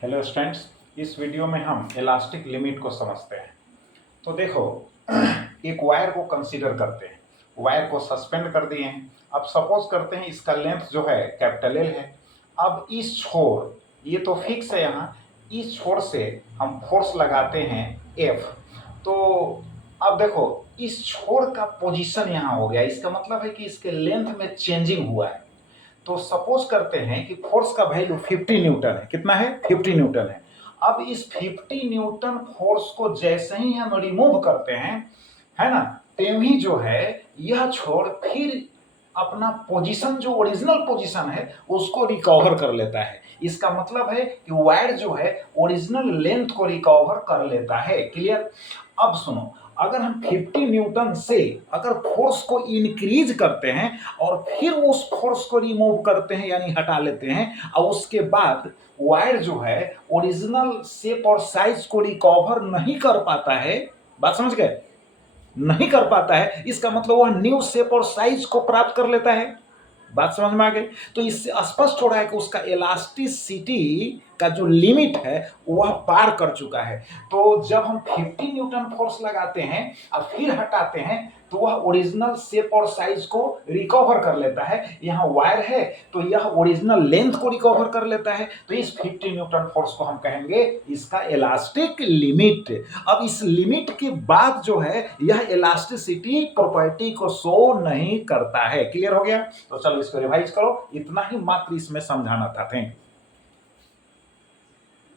Hello students, इस video में हम इलास्टिक लिमिट को समझते हैं। तो देखो, एक वायर को कंसीडर करते हैं। वायर को सस्पेंड कर दिए हैं। अब सपोज करते हैं इसका लेंथ जो है कैपिटल एल है। अब इस छोर, ये तो फिक्स है यहाँ, इस छोर से हम फोर्स लगाते हैं एफ। तो अब देखो, इस छोर का पोजीशन यहाँ हो गया, इसका मतलब है कि इसके लेंथ में चेंजिंग हुआ है। तो सपोज करते हैं कि फोर्स का वैल्यू 50 न्यूटन है। कितना है? 50 न्यूटन है। अब इस 50 न्यूटन फोर्स को जैसे ही हम रिमूव करते हैं, है ना, तेवही जो है यह छोर फिर अपना पोजीशन, जो ओरिजिनल पोजीशन है, उसको रिकवर कर लेता है। इसका मतलब है कि वायर जो है ओरिजिनल लेंथ को रिकवर कर लेता है। क्लियर? अब सुनो, अगर हम 50 न्यूटन से अगर फोर्स को इंक्रीज करते हैं और फिर उस फोर्स को रिमूव करते हैं यानी हटा लेते हैं, और उसके बाद वायर जो है ओरिजिनल शेप और साइज को रिकवर नहीं कर पाता है, बात समझ गए? नहीं कर पाता है, इसका मतलब वह न्यू शेप और साइज को प्राप्त कर लेता है। बात समझ में आ गई? तो इससे स्पष्ट हो रहा है कि उसका इलास्टिसिटी का जो लिमिट है वह पार कर चुका है। तो जब हम 50 न्यूटन फोर्स लगाते हैं और फिर हटाते हैं, तो वह ओरिजिनल शेप और साइज को रिकवर कर लेता है। यहाँ वायर है तो यह ओरिजिनल लेंथ को रिकवर कर लेता है। तो इस 50 न्यूटन फोर्स को हम कहेंगे इसका इलास्टिक लिमिट। अब इस लिमिट के बाद जो है यह इलास्टिसिटी प्रॉपर्टी को शो नहीं करता है। क्लियर हो गया? तो चलो इसको रिवाइज करो, इतना ही मात्र इसमें समझाना था। Thank you.